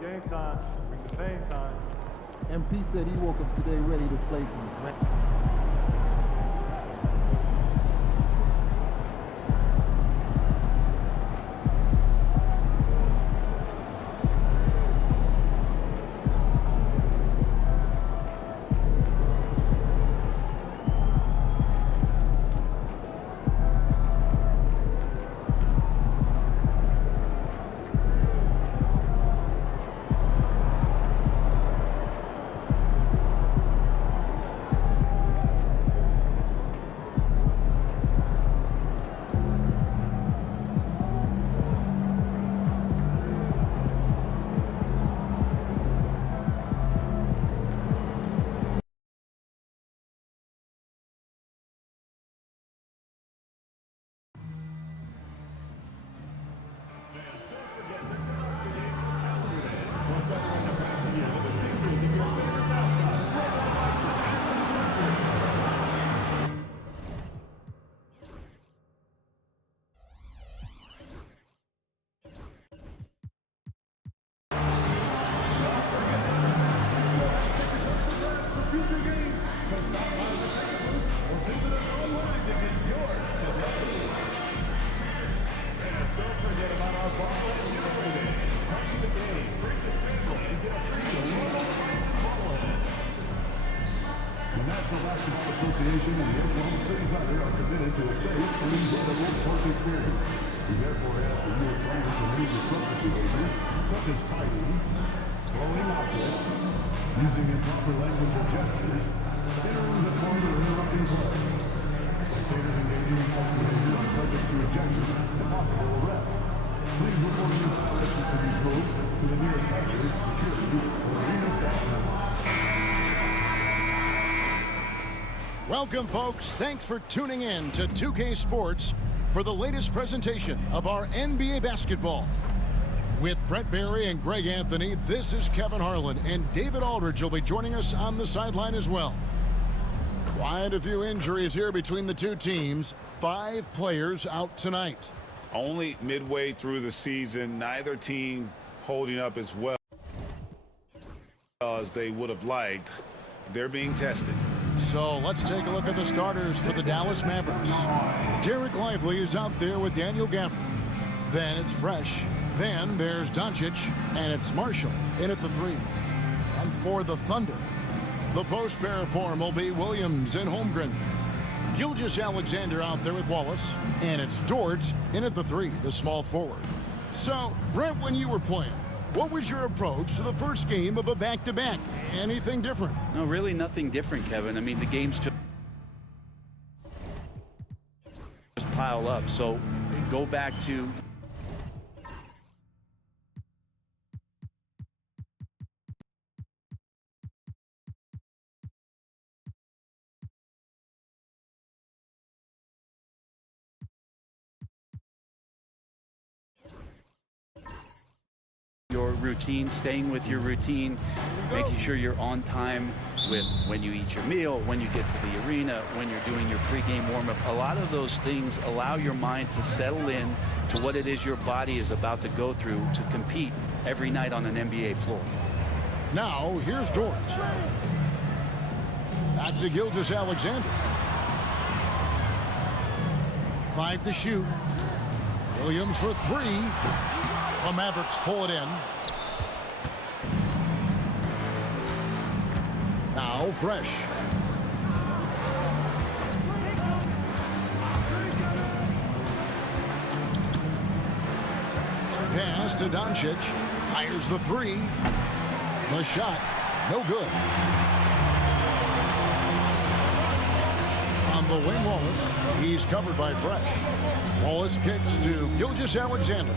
Game time. Bring the pain time. MP said he woke up today ready to slay some. Association and the Oklahoma City Thunder are committed to a safe and enjoyable sports experience. We therefore ask that you refrain from any disruptive behavior, such as fighting, throwing objects, using improper language or gestures, entering the court or interrupting play. Spectators engaging in such behavior are subject to ejection and possible arrest. Please report any violations of these rules to the nearest usher, security, or arena staff member. Welcome, folks. Thanks for tuning in to 2K Sports for the latest presentation of our NBA basketball. With Brett Barry and Greg Anthony, this is Kevin Harlan, and David Aldridge will be joining us on the sideline as well. Quite a few injuries here between the two teams. 5 players out tonight. Only midway through the season, neither team holding up as well as they would have liked. They're being tested. So let's take a look at the starters for the Dallas Mavericks. Derek Lively is out there with Daniel Gafford. Then it's Fresh. Then there's Doncic. And it's Marshall in at the 3. And for the Thunder, the post pair form will be Williams and Holmgren. Gilgeous-Alexander out there with Wallace. And it's Dort in at the 3, the small forward. So, Brent, when you were playing, what was your approach to the first game of a back-to-back? Anything different? No, really nothing different, Kevin. I mean, the games just pile up. So go back to your routine, staying with your routine, making sure you're on time with when you eat your meal, when you get to the arena, when you're doing your pregame warm-up. A lot of those things allow your mind to settle in to what it is your body is about to go through to compete every night on an NBA floor. Now, here's Dort. Back to Gilgeous-Alexander. 5 to shoot. Williams for 3. The Mavericks pull it in. Now Fresh. Pass to Doncic. Fires the 3. The shot, no good. On the wing, Wallace. He's covered by Fresh. Wallace kicks to Gilgeous-Alexander.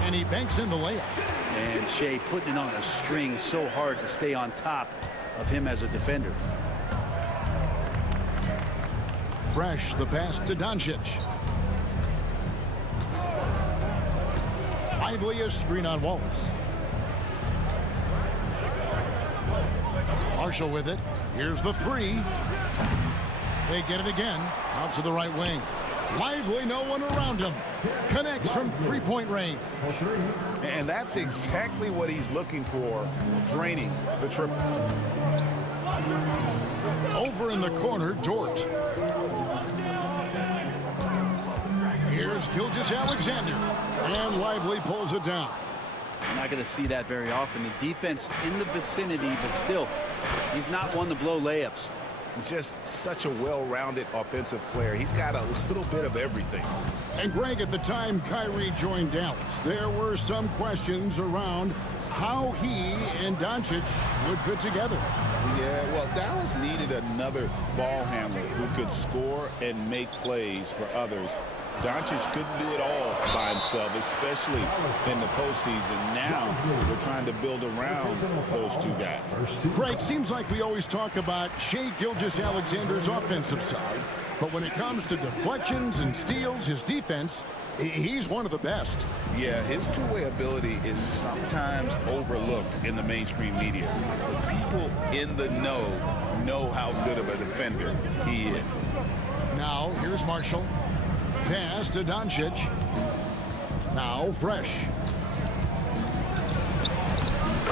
And he banks in the layup. And Shea putting it on a string so hard to stay on top of him as a defender. Fresh, the pass to Doncic. Lively a screen on Wallace. Marshall with it. Here's the 3. They get it again. Out to the right wing. Lively, no one around him. Connects from three-point range. For three. And that's exactly what he's looking for, draining the triple. Over in the corner, Dort. Here's Gilgeous-Alexander. And Lively pulls it down. You're not going to see that very often. The defense in the vicinity, but still, he's not one to blow layups. Just such a well-rounded offensive player. He's got a little bit of everything. And Greg, at the time Kyrie joined Dallas, there were some questions around how he and Doncic would fit together. Yeah, well, Dallas needed another ball handler who could score and make plays for others. Doncic couldn't do it all by himself, especially in the postseason. Now we're trying to build around those two guys. Greg, seems like we always talk about Shai Gilgeous-Alexander's offensive side, but when it comes to deflections and steals, his defense, he's one of the best. Yeah, his two-way ability is sometimes overlooked in the mainstream media. People in the know how good of a defender he is. Now, here's Marshall. Pass to Doncic. Now Fresh.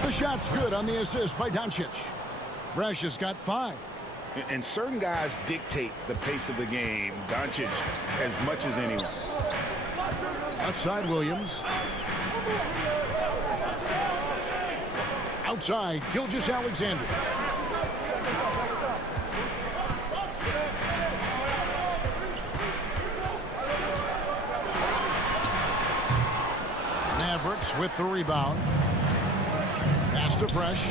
The shot's good on the assist by Doncic. Fresh has got 5. And certain guys dictate the pace of the game. Doncic as much as anyone. Outside Williams. Outside Gilgeous-Alexander. Mavericks with the rebound. Pass to Fresh.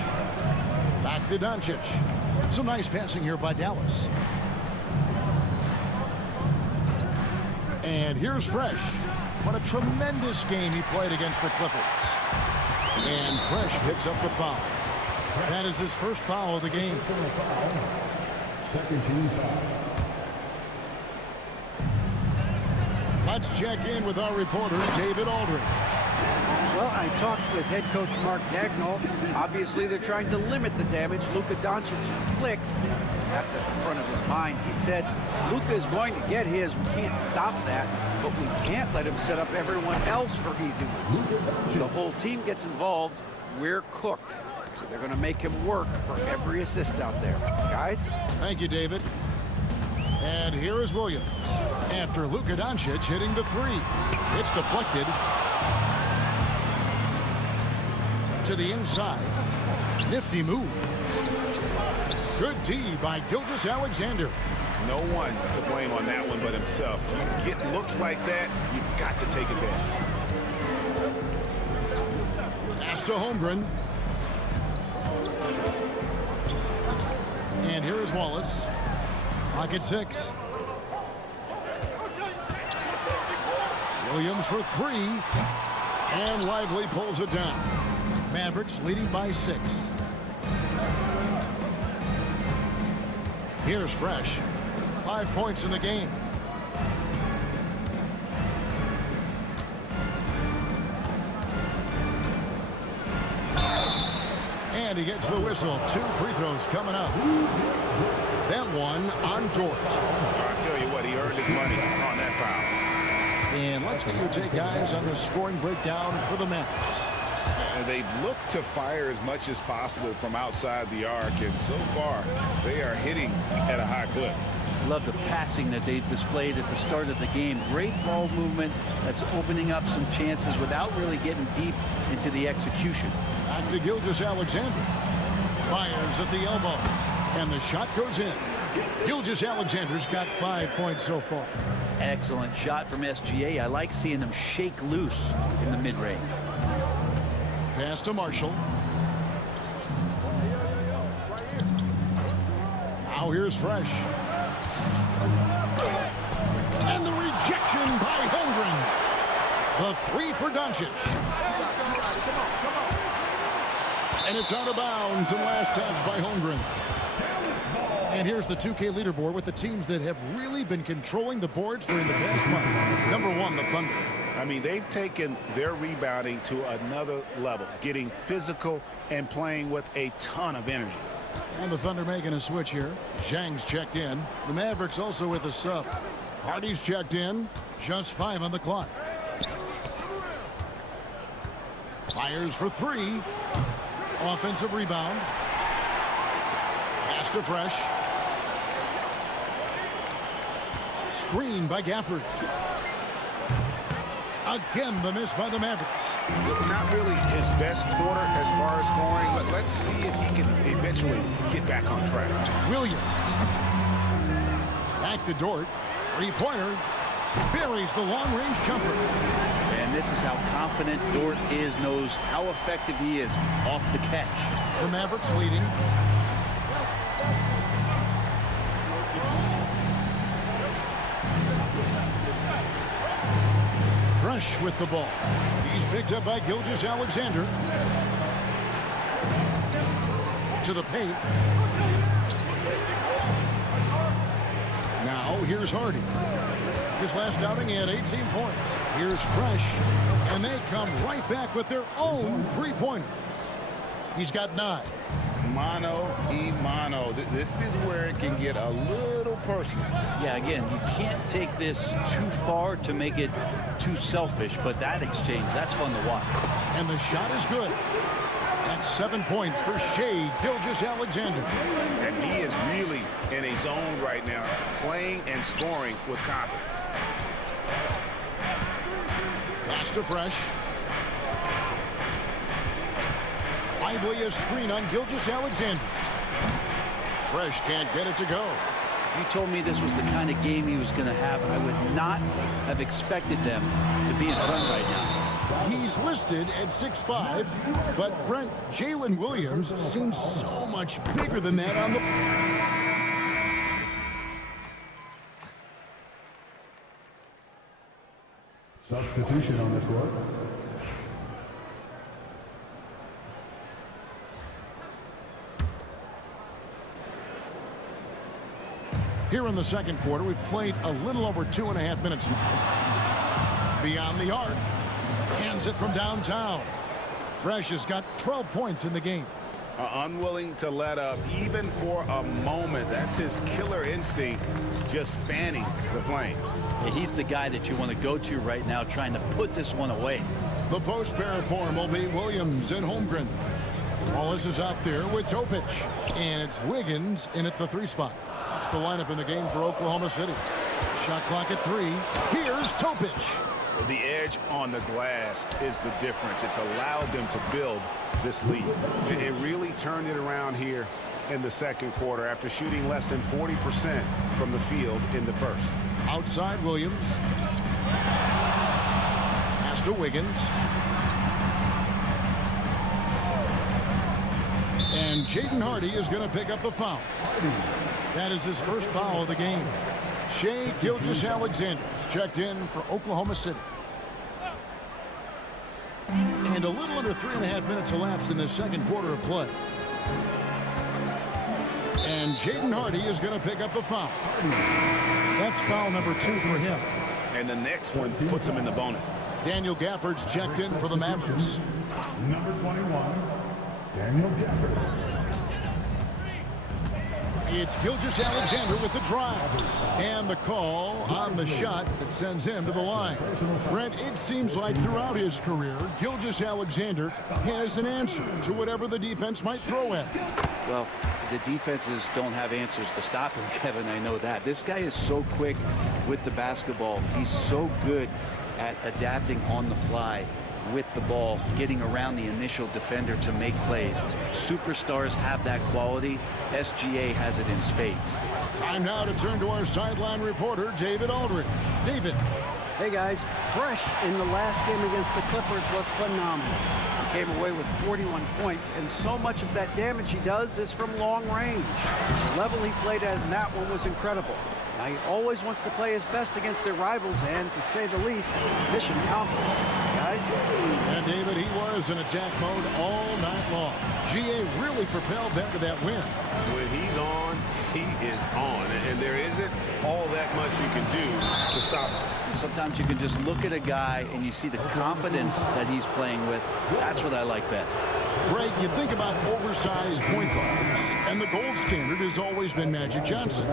Back to Doncic. Some nice passing here by Dallas. And here's Fresh. What a tremendous game he played against the Clippers. And Fresh picks up the foul. That is his first foul of the game. Second team foul. Let's check in with our reporter, David Aldridge. Well, I talked with head coach Mark Dagnall. Obviously, they're trying to limit the damage Luka Doncic inflicts. That's at the front of his mind. He said, Luka is going to get his. We can't stop that, but we can't let him set up everyone else for easy wins. When the whole team gets involved, we're cooked. So they're going to make him work for every assist out there. Guys? Thank you, David. And here is Williams. After Luka Doncic hitting the 3. It's deflected. To the inside. Nifty move. Good D by Gilgeous-Alexander. No one to blame on that one but himself. You get looks like that, you've got to take advantage. Pass to Holmgren. And here is Wallace. Clock at 6. Williams for 3. And Lively pulls it down. Mavericks leading by 6. Here's Fresh. 5 points in the game. And he gets the whistle. 2 free throws coming up. That one on Dort. I'll tell you what, he earned his money on that foul. And let's get your take, guys, on the scoring breakdown for the Mavericks. They've looked to fire as much as possible from outside the arc, and so far they are hitting at a high clip. Love the passing that they displayed at the start of the game. Great ball movement that's opening up some chances without really getting deep into the execution. Back to Gilgeous-Alexander. Fires at the elbow. And the shot goes in. Gilgeous-Alexander's got 5 points so far. Excellent shot from SGA. I like seeing them shake loose in the mid-range. Pass to Marshall. Now here's Fresh. And the rejection by Holmgren. The 3 for Doncic. And it's out of bounds and last touch by Holmgren. And here's the 2K leaderboard with the teams that have really been controlling the boards during the past month. Number 1, the Thunder. I mean, they've taken their rebounding to another level, getting physical and playing with a ton of energy. And the Thunder making a switch here. Zhang's checked in. The Mavericks also with a sub. Hardy's checked in. Just 5 on the clock. Fires for 3. Offensive rebound. Pass to Fresh. Screen by Gafford. Again, the miss by the Mavericks. Not really his best quarter as far as scoring. Let's see if he can eventually get back on track. Williams. Back to Dort. Three-pointer. Buries the long-range jumper. And this is how confident Dort knows how effective he is off the catch. The Mavericks leading. Fresh with the ball. He's picked up by Gilgeous-Alexander. To the paint. Now here's Hardy. His last outing, he had 18 points. Here's Fresh, and they come right back with their own three-pointer. He's got 9. Mano y mano. This is where it can get a little personal. Yeah, again, you can't take this too far to make it too selfish, but that exchange, that's fun to watch. And the shot is good. That's 7 points for Shai Gilgeous-Alexander. And he is really in a zone right now, playing and scoring with confidence. Pass to Fresh. Lively a screen on Gilgeous-Alexander. Fresh can't get it to go. If you told me this was the kind of game he was going to have, I would not have expected them to be in front right now. He's listed at 6'5", but Brent, Jalen Williams seems so much bigger than that on the... Substitution on the court. Here in the second quarter, we've played a little over 2.5 minutes now. Beyond the arc. Hands it from downtown. Fresh has got 12 points in the game. Unwilling to let up even for a moment. That's his killer instinct, just fanning the flame. Yeah, he's the guy that you want to go to right now, trying to put this one away. The post pair form will be Williams and Holmgren. Wallace is out there with Topic. And it's Wiggins in at the 3 spot. That's the lineup in the game for Oklahoma City. Shot clock at 3. Here's Topic. The edge on the glass is the difference. It's allowed them to build this lead. It really turned it around here in the second quarter after shooting less than 40% from the field in the first. Outside Williams. Pass to Wiggins. And Jaden Hardy is going to pick up a foul. That is his first foul of the game. Shai Gilgeous-Alexander checked in for Oklahoma City. And a little under 3.5 minutes elapsed in the second quarter of play. And Jaden Hardy is going to pick up a foul. That's foul number 2 for him. And the next one puts him in the bonus. Daniel Gafford's checked in for the Mavericks. Number 21, Daniel Gafford. It's Gilgeous-Alexander with the drive. And the call on the shot that sends him to the line. Brent, it seems like throughout his career, Gilgeous-Alexander has an answer to whatever the defense might throw at him. Well, the defenses don't have answers to stop him, Kevin. I know that. This guy is so quick with the basketball. He's so good at adapting on the fly with the ball, getting around the initial defender to make plays. Superstars have that quality. SGA has it in spades. Time now to turn to our sideline reporter, David Aldridge. David. Hey guys, Fresh in the last game against the Clippers was phenomenal. He came away with 41 points, and so much of that damage he does is from long range. The level he played at in that one was incredible. Now he always wants to play his best against their rivals, and to say the least, mission accomplished. Guys? And David, he was in attack mode all night long. GA really propelled them to that win. When he's on, He is on, and there isn't all that much you can do to stop him. And sometimes you can just look at a guy and you see the confidence that he's playing with. That's what I like best. Greg, you think about oversized point guards, and the gold standard has always been Magic Johnson.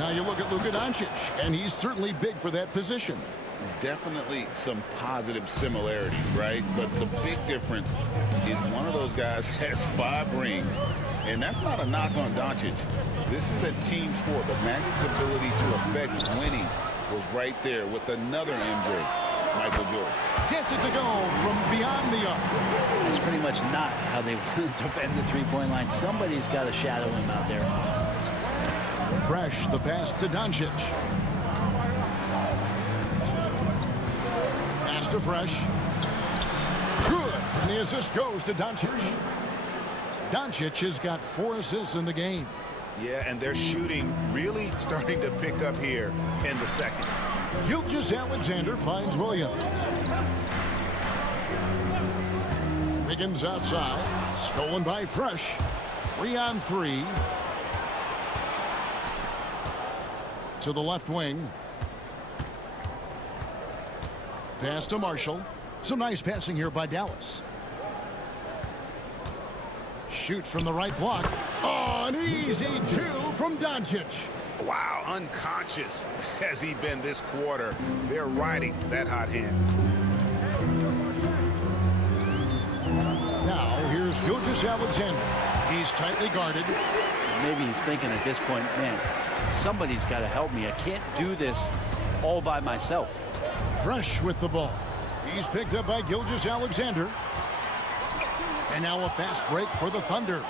Now you look at Luka Doncic, and he's certainly big for that position. Definitely some positive similarities, right? But the big difference is one of those guys has 5 rings, and that's not a knock on Doncic. This is a team sport. The Magic's ability to affect winning was right there with another MJ, Michael Jordan. Gets it to go from beyond the arc. It's pretty much not how they defend the three-point line. Somebody's got to shadow him out there. Fresh, the pass to Doncic. Pass to Fresh. Good. And the assist goes to Doncic. Doncic has got 4 assists in the game. Yeah, and their shooting really starting to pick up here in the second. Gilgeous-Alexander finds Williams. Wiggins outside. Stolen by Fresh. 3-on-3. To the left wing. Pass to Marshall. Some nice passing here by Dallas. Shoots from the right block. Oh, an easy 2 from Doncic. Wow, unconscious has he been this quarter. They're riding that hot hand. Now, here's Gilgeous-Alexander. He's tightly guarded. Maybe he's thinking at this point, man, somebody's got to help me. I can't do this all by myself. Fresh with the ball. He's picked up by Gilgeous-Alexander. And now a fast break for the Thunder.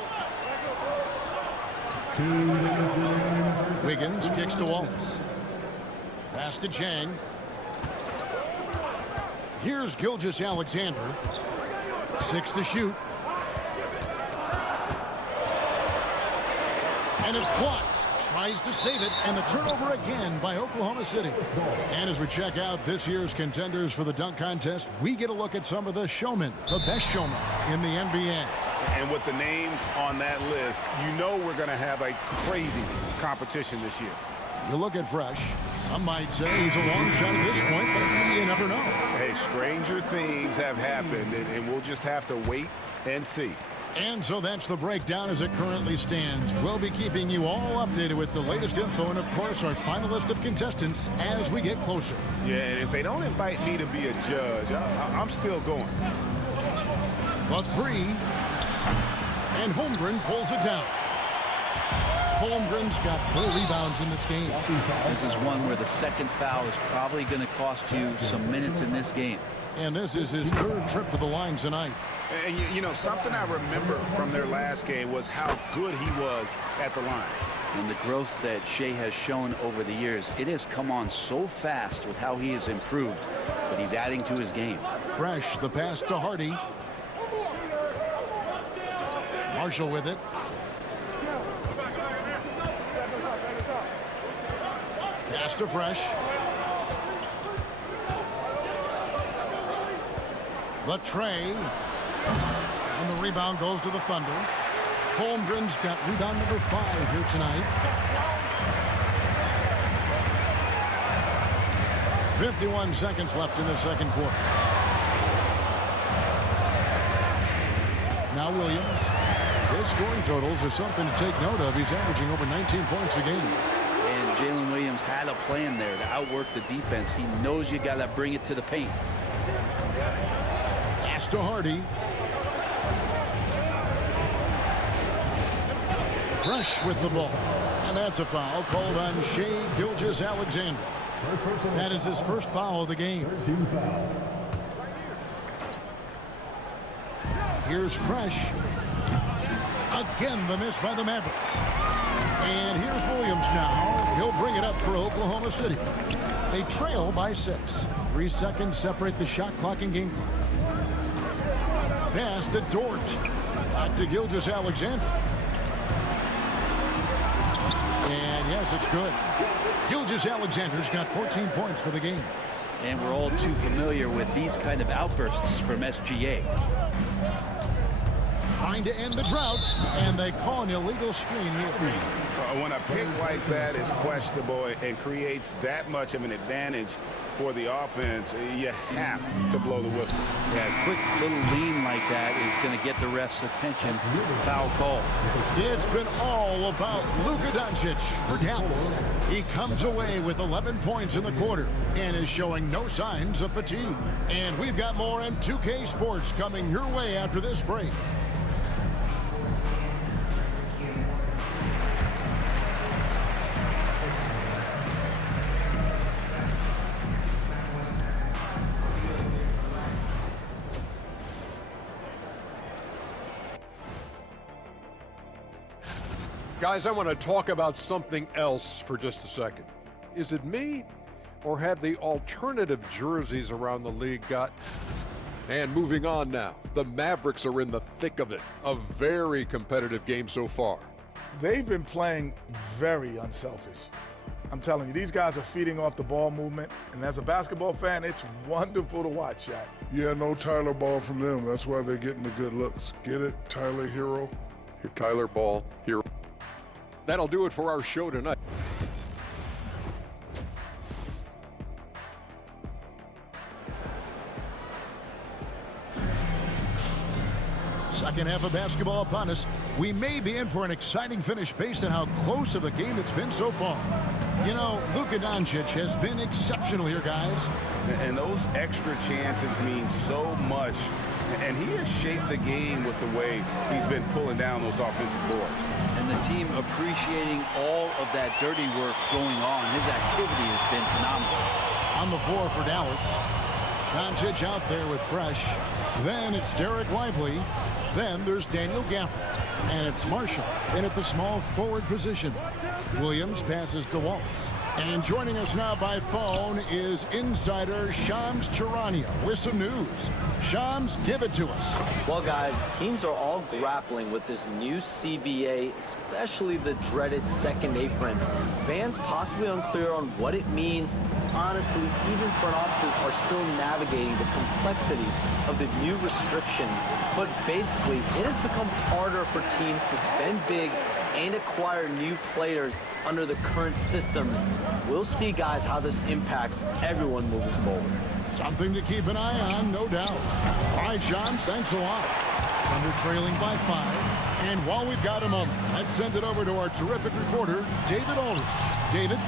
Wiggins kicks to Wallace. Pass to Chang. Here's Gilgeous-Alexander. 6 to shoot. And it's blocked. Tries to save it, and the turnover again by Oklahoma City. And as we check out this year's contenders for the dunk contest, we get a look at some of the showmen, the best showmen in the NBA. And with the names on that list, you know we're going to have a crazy competition this year. You look at Fresh. Some might say he's a long shot at this point, but you never know. Hey, stranger things have happened, and we'll just have to wait and see. And so that's the breakdown as it currently stands. We'll be keeping you all updated with the latest info and, of course, our final list of contestants as we get closer. Yeah, and if they don't invite me to be a judge, I'm still going. A 3. And Holmgren pulls it down. Holmgren's got 4 rebounds in this game. This is one where the second foul is probably going to cost you some minutes in this game. And this is his 3rd trip to the line tonight. And you know, something I remember from their last game was how good he was at the line. And the growth that Shea has shown over the years, it has come on so fast with how he has improved, but he's adding to his game. Fresh, the pass to Hardy. Marshall with it. Pass to Fresh. The tray. And the rebound goes to the Thunder. Holmgren's got rebound number 5 here tonight. 51 seconds left in the second quarter. Now Williams. His scoring totals are something to take note of. He's averaging over 19 points a game. And Jalen Williams had a plan there to outwork the defense. He knows you got to bring it to the paint. Pass to Hardy. Fresh with the ball. And that's a foul called on Shea Gilgeous-Alexander. That is his first foul of the game. Here's Fresh. Again, the miss by the Mavericks. And here's Williams now. He'll bring it up for Oklahoma City. They trail by 6. 3 seconds separate the shot clock and game clock. Pass to Dort. Back to Gilgeous-Alexander. And yes, it's good. Gilgeous-Alexander's got 14 points for the game. And we're all too familiar with these kind of outbursts from SGA. trying to end the drought, and they call an illegal screen here. When a pick like that is questionable and creates that much of an advantage for the offense, you have to blow the whistle. Yeah, a quick little lean like that is going to get the ref's attention. Foul call. It's been all about Luka Doncic for Dallas. He comes away with 11 points in the quarter and is showing no signs of fatigue. And we've got more M2K Sports coming your way after this break. Guys, I want to talk about something else for just a second. Is it me, or have the alternative jerseys around the league got... And moving on now, the Mavericks are in the thick of it. A very competitive game so far. They've been playing very unselfish. I'm telling you, these guys are feeding off the ball movement, and as a basketball fan, it's wonderful to watch, Shaq. Yeah, no Tyler Ball from them. That's why they're getting the good looks. Get it, Tyler Hero? Tyler Ball, Hero. That'll do it for our show tonight. Second half of basketball upon us. We may be in for an exciting finish based on how close of a game it's been so far. You know, Luka Doncic has been exceptional here, guys. And those extra chances mean so much. And he has shaped the game with the way he's been pulling down those offensive boards. And the team appreciating all of that dirty work going on. His activity has been phenomenal. On the floor for Dallas. Doncic out there with Fresh. Then it's Derek Lively. Then there's Daniel Gafford. And it's Marshall in at the small forward position. Williams passes to Wallace. And joining us now by phone is insider Shams Charania with some news. Shams, give it to us. Well, guys, teams are all grappling with this new CBA, especially the dreaded second apron. Fans possibly unclear on what it means. Honestly, even front offices are still navigating the complexities of the new restrictions. But basically, it has become harder for teams to spend big and acquire new players under the current systems. We'll see, guys, how this impacts everyone moving forward. Something to keep an eye on, no doubt. All right, Shams, thanks a lot. Thunder trailing by 5. And while we've got a moment, let's send it over to our terrific reporter, David Aldridge. David?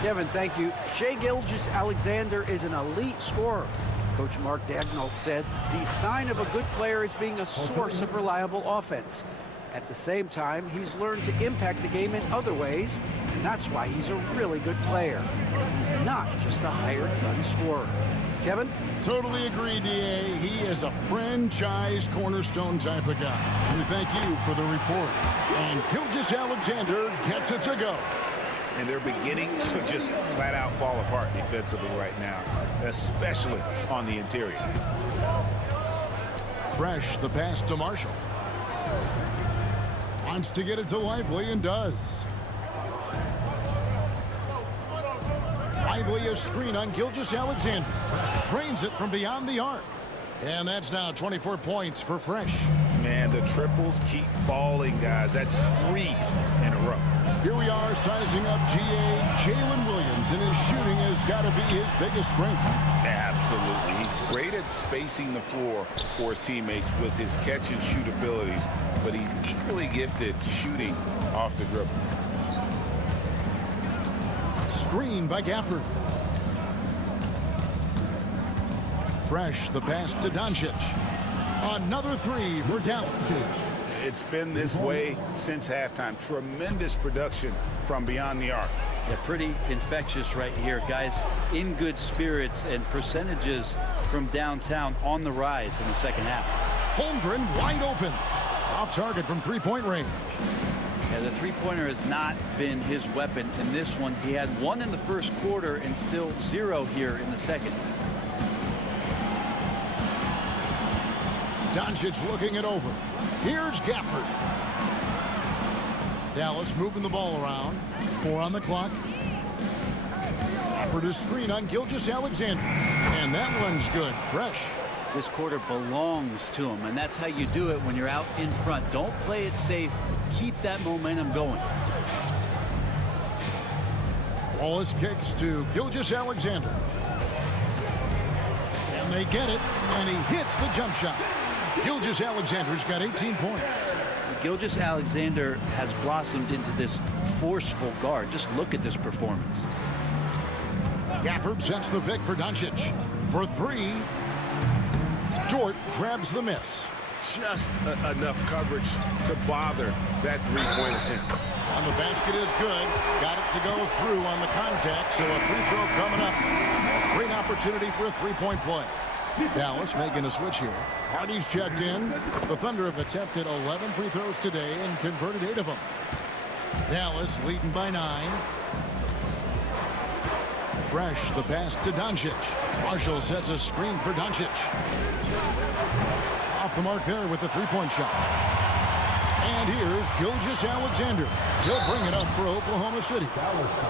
Kevin, thank you. Shai Gilgeous-Alexander is an elite scorer. Coach Mark Daigneault said the sign of a good player is being a source of reliable offense. At the same time, he's learned to impact the game in other ways, and that's why he's a really good player. He's not just a hired gun scorer. Kevin? Totally agree, D.A. He is a franchise cornerstone type of guy. We thank you for the report. And Gilgeous-Alexander gets it to go. And they're beginning to just flat out fall apart defensively right now, especially on the interior. Fresh, the pass to Marshall. Wants to get it to Lively and does. Lively a screen on Gilgeous-Alexander. Drains it from beyond the arc. And that's now 24 points for Fresh. Man, the triples keep falling, guys. That's 3 in a row. Here we are sizing up GA Jalen Williams, and his shooting has got to be his biggest strength. Absolutely. He's great at spacing the floor for his teammates with his catch and shoot abilities, but he's equally gifted shooting off the dribble. Screen by Gafford. Fresh, the pass to Doncic. Another 3 for Dallas. It's been this way since halftime. Tremendous production from beyond the arc. Yeah, pretty infectious right here. Guys in good spirits, and percentages from downtown on the rise in the second half. Holmgren wide open. Off target from three-point range. Yeah, the three-pointer has not been his weapon in this one. He had 1 in the first quarter and still 0 here in the second. Doncic looking it over. Here's Gafford. Dallas moving the ball around. 4 on the clock. Gafford a screen on Gilgeous-Alexander. And that one's good. Fresh. This quarter belongs to him, and that's how you do it when you're out in front. Don't play it safe. Keep that momentum going. Wallace kicks to Gilgeous-Alexander. And they get it, and he hits the jump shot. Gilgeous-Alexander's got 18 points. Gilgeous-Alexander has blossomed into this forceful guard. Just look at this performance. Gafford sets the pick for Doncic. For three, Dort grabs the miss. Just enough coverage to bother that three-point attempt. And the basket is good. Got it to go through on the contact, so a free throw coming up. A great opportunity for a three-point play. Dallas making a switch here. Hardy's checked in. The Thunder have attempted 11 free throws today and converted 8 of them. Dallas leading by 9. Fresh, the pass to Doncic. Marshall sets a screen for Doncic. Off the mark there with the three-point shot. And here's Gilgeous-Alexander. He'll bring it up for Oklahoma City.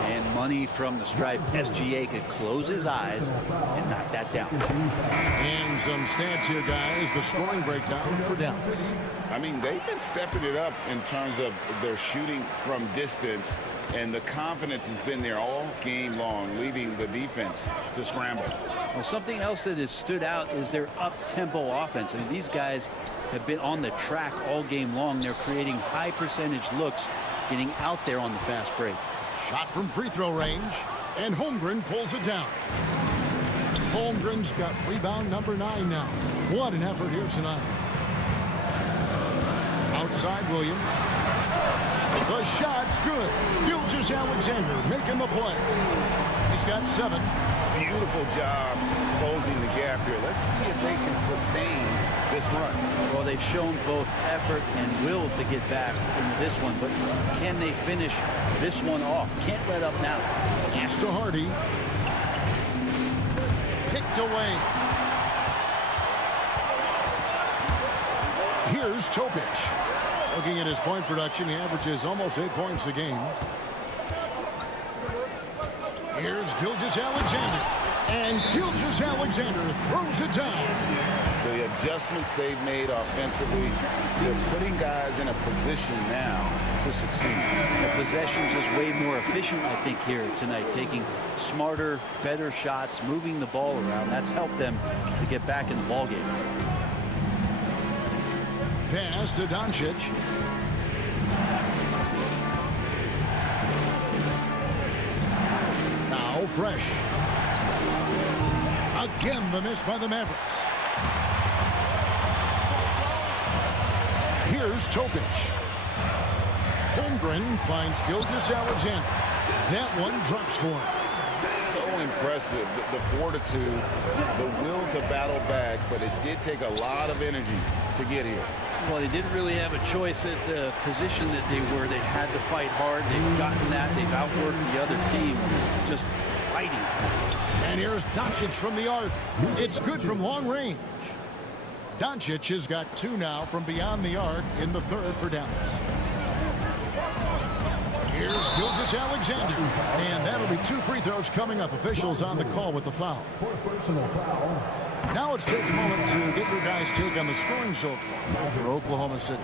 And money from the stripe. SGA could close his eyes and knock that down. And some stats here, guys. The scoring breakdown for Dallas. I mean, they've been stepping it up in terms of their shooting from distance, and the confidence has been there all game long, leaving the defense to scramble. Well, something else that has stood out is their up-tempo offense. I mean, these guys have been on the track all game long. They're creating high percentage looks, getting out there on the fast break. Shot from free throw range, and Holmgren pulls it down. Holmgren's got rebound number 9 now. What an effort here tonight. Outside Williams. The shot's good. Gilgeous-Alexander making the play. He's got 7. Beautiful job closing the gap here. Let's see if they can sustain this run. Well, they've shown both effort and will to get back into this one, but can they finish this one off? Can't let up now. Pass to Hardy. Picked away. Here's Topic. Looking at his point production, he averages almost 8 points a game. Here's Gilgeous-Alexander. And Gilgeous-Alexander throws it down. The adjustments they've made offensively, they're putting guys in a position now to succeed. The possession's just way more efficient, I think, here tonight, taking smarter, better shots, moving the ball around. That's helped them to get back in the ballgame. Pass to Doncic. Now Fresh. Again, the miss by the Mavericks. Here's Topic. Holmgren finds Gilgeous-Alexander. That one drops for him. So impressive, the fortitude, the will to battle back, but it did take a lot of energy to get here. Well, they didn't really have a choice at the position that they were. They had to fight hard. They've gotten that. They've outworked the other team, just fighting. And here's Doncic from the arc. It's good from long range. Doncic has got 2 now from beyond the arc in the third for Dallas. Here's Gilgeous-Alexander. And that'll be 2 free throws coming up. Officials on the call with the foul. Now let's take a moment to get your guys' take on the scoring so far for Oklahoma City.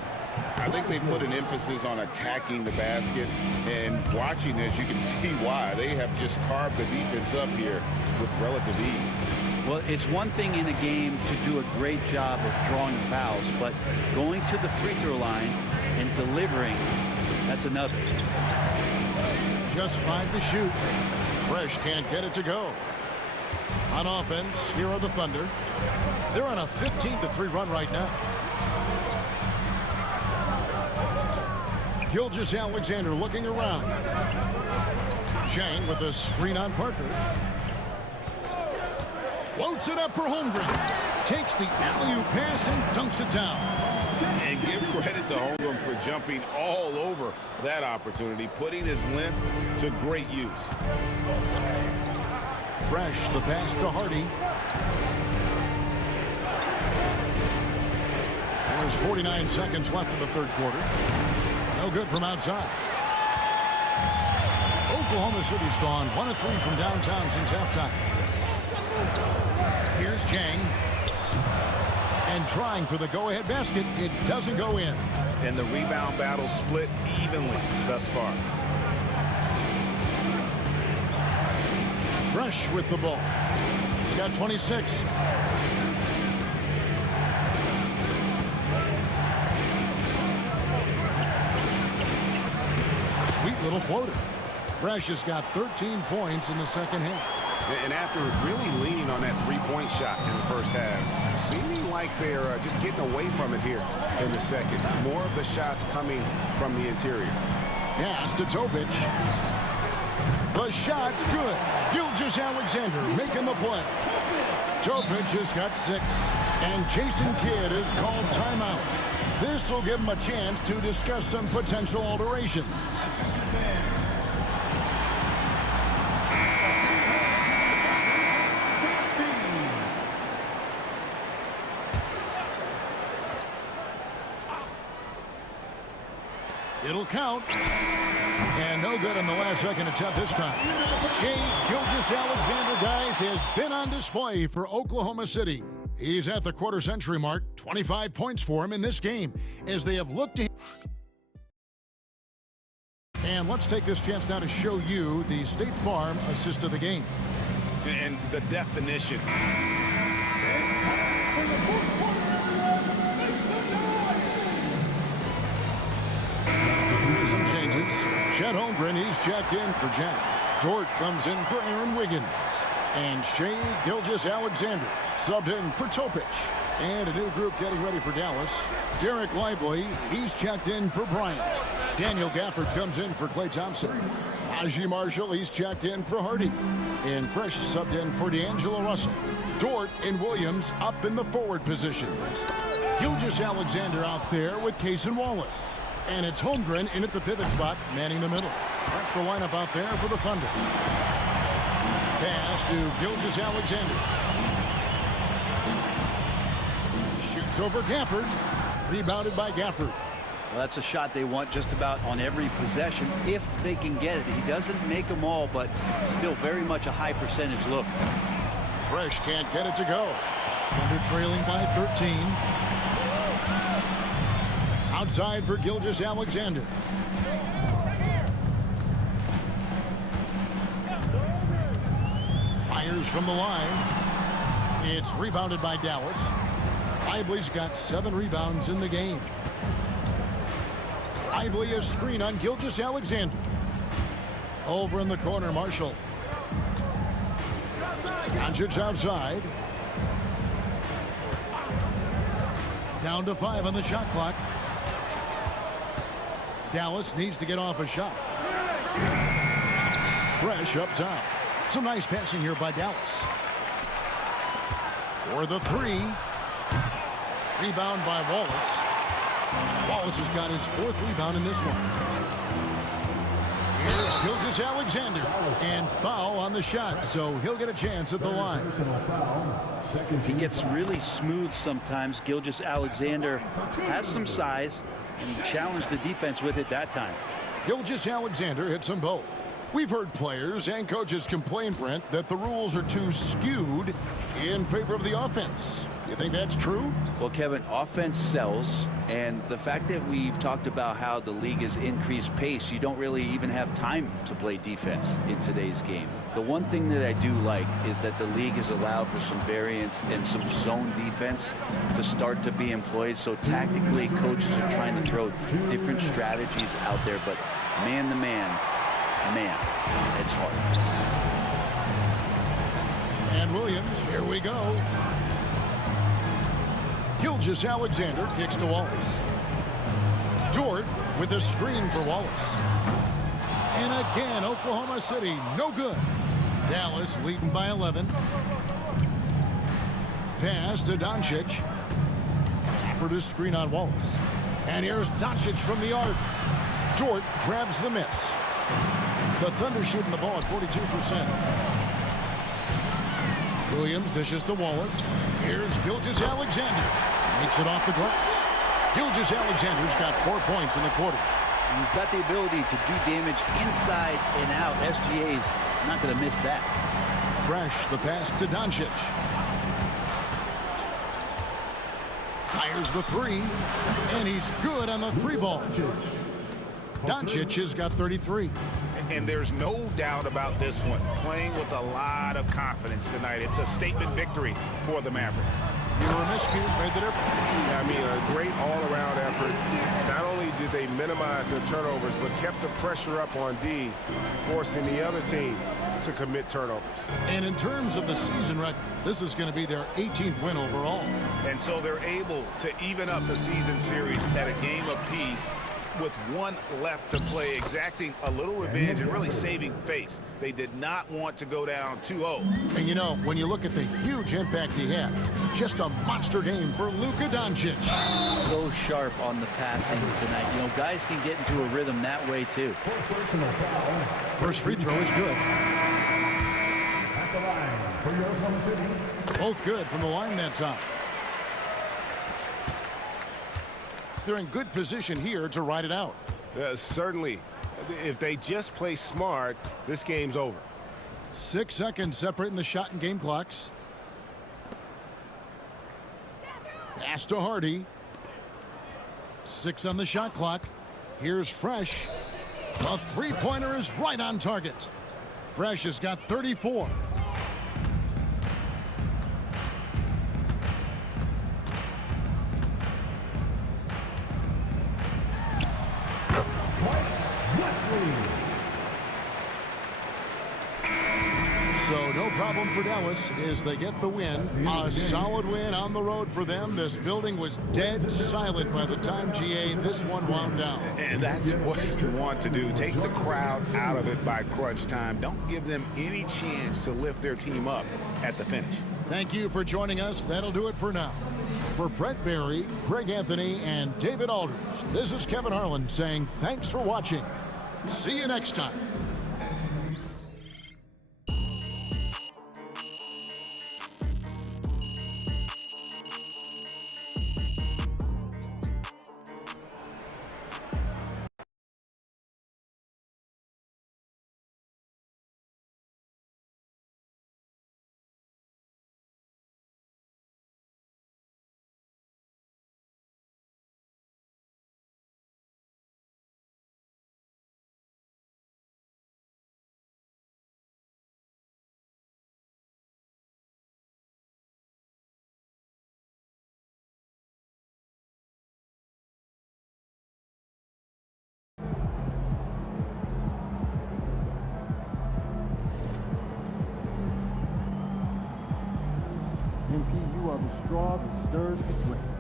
I think they put an emphasis on attacking the basket, and watching this, you can see why. They have just carved the defense up here with relative ease. Well, it's one thing in a game to do a great job of drawing fouls, but going to the free throw line and delivering, that's another. Just 5 to shoot. Fresh can't get it to go. On offense, here are the Thunder. They're on a 15-3 run right now. Gilgeous-Alexander looking around. Chang with a screen on Parker. Floats it up for Holmgren. Takes the alley-oop pass and dunks it down. And give credit to Holmgren for jumping all over that opportunity, putting his length to great use. Fresh, the pass to Hardy. There's 49 seconds left in the third quarter. No good from outside. Oklahoma City's gone 1 of 3 from downtown since halftime. Here's Chang. And trying for the go-ahead basket, it doesn't go in. And the rebound battle split evenly thus far. Fresh with the ball. He got 26. Sweet little floater. Fresh has got 13 points in the second half. And after really leaning on that three-point shot in the first half, seeming like they're just getting away from it here in the second. More of the shots coming from the interior. Pass to Topic. The shot's good. Gilgeous-Alexander making the play. Topic has got 6. And Jason Kidd is called timeout. This will give him a chance to discuss some potential alterations. It'll count. And no good on the last second attempt this time. Shai Gilgeous-Alexander, guys, has been on display for Oklahoma City. He's at the quarter-century mark. 25 points for him in this game as they have looked to him. And let's take this chance now to show you the State Farm assist of the game. And the definition. Some changes. Chet Holmgren, he's checked in for Jack. Dort comes in for Aaron Wiggins. And Shai Gilgeous-Alexander subbed in for Topic. And a new group getting ready for Dallas. Derek Lively, he's checked in for Bryant. Daniel Gafford comes in for Klay Thompson. Najee Marshall, he's checked in for Hardy. And Fresh subbed in for D'Angelo Russell. Dort and Williams up in the forward positions. Gilgeous-Alexander out there with Cason Wallace. And it's Holmgren in at the pivot spot, manning the middle. That's the lineup out there for the Thunder. Pass to Gilgeous-Alexander. Shoots over Gafford. Rebounded by Gafford. Well, that's a shot they want just about on every possession if they can get it. He doesn't make them all, but still very much a high percentage look. Fresh can't get it to go. Thunder trailing by 13. Outside for Gilgeous-Alexander. Fires from the line. It's rebounded by Dallas. Lively's got 7 rebounds in the game. Lively a screen on Gilgeous-Alexander. Over in the corner, Marshall. Doncic outside. Down to 5 on the shot clock. Dallas needs to get off a shot. Fresh up top. Some nice passing here by Dallas. For the 3. Rebound by Wallace. Wallace has got his 4th rebound in this one. Here's Gilgeous-Alexander. And foul on the shot, so he'll get a chance at the line. He gets really smooth sometimes. Gilgeous-Alexander has some size, and he challenged the defense with it that time. Gilgeous-Alexander hits them both. We've heard players and coaches complain, Brent, that the rules are too skewed in favor of the offense. You think that's true? Well, Kevin, offense sells, and the fact that we've talked about how the league has increased pace, you don't really even have time to play defense in today's game. The one thing that I do like is that the league has allowed for some variance and some zone defense to start to be employed. So tactically, coaches are trying to throw different strategies out there, but man to man, it's hard. And Williams, here we go. Gilgeous-Alexander kicks to Wallace. Dort with a screen for Wallace. And again, Oklahoma City, no good. Dallas leading by 11. Pass to Doncic. For the screen on Wallace. And here's Doncic from the arc. Dort grabs the miss. The Thunder shooting the ball at 42%. Williams dishes to Wallace. Here's Gilgeous-Alexander. Makes it off the glass. Gilgeous-Alexander's got 4 points in the quarter. And he's got the ability to do damage inside and out. SGA's not going to miss that. Fresh, the pass to Doncic. Fires the three, and he's good on the three ball. Doncic has got 33. And there's no doubt about this one. Playing with a lot of confidence tonight. It's a statement victory for the Mavericks. Fewer miscues made the difference. Yeah, I mean, a great all-around effort. Not only did they minimize their turnovers, but kept the pressure up on D, forcing the other team to commit turnovers. And in terms of the season record, this is going to be their 18th win overall. And so they're able to even up the season series at a game apiece with one left to play, exacting a little revenge and really saving face. They did not want to go down 2-0. And you know, when you look at the huge impact he had, just a monster game for Luka Doncic. So sharp on the passing tonight. You know, guys can get into a rhythm that way too. First free throw is good. At the line for your Oklahoma City. Both good from the line that time. They're in good position here to ride it out. Certainly. If they just play smart, this game's over. 6 seconds separating the shot and game clocks. Pass to Hardy. 6 on the shot clock. Here's Fresh. The three-pointer is right on target. Fresh has got 34. So no problem for Dallas as they get the win. A solid win on the road for them. This building was dead silent by the time, GA, this one wound down. And that's what you want to do. Take the crowd out of it by crunch time. Don't give them any chance to lift their team up at the finish. Thank you for joining us. That'll do it for now. For Brett Barry, Greg Anthony, and David Aldridge, this is Kevin Harlan saying thanks for watching. See you next time. MP, you are the straw that stirs the drink.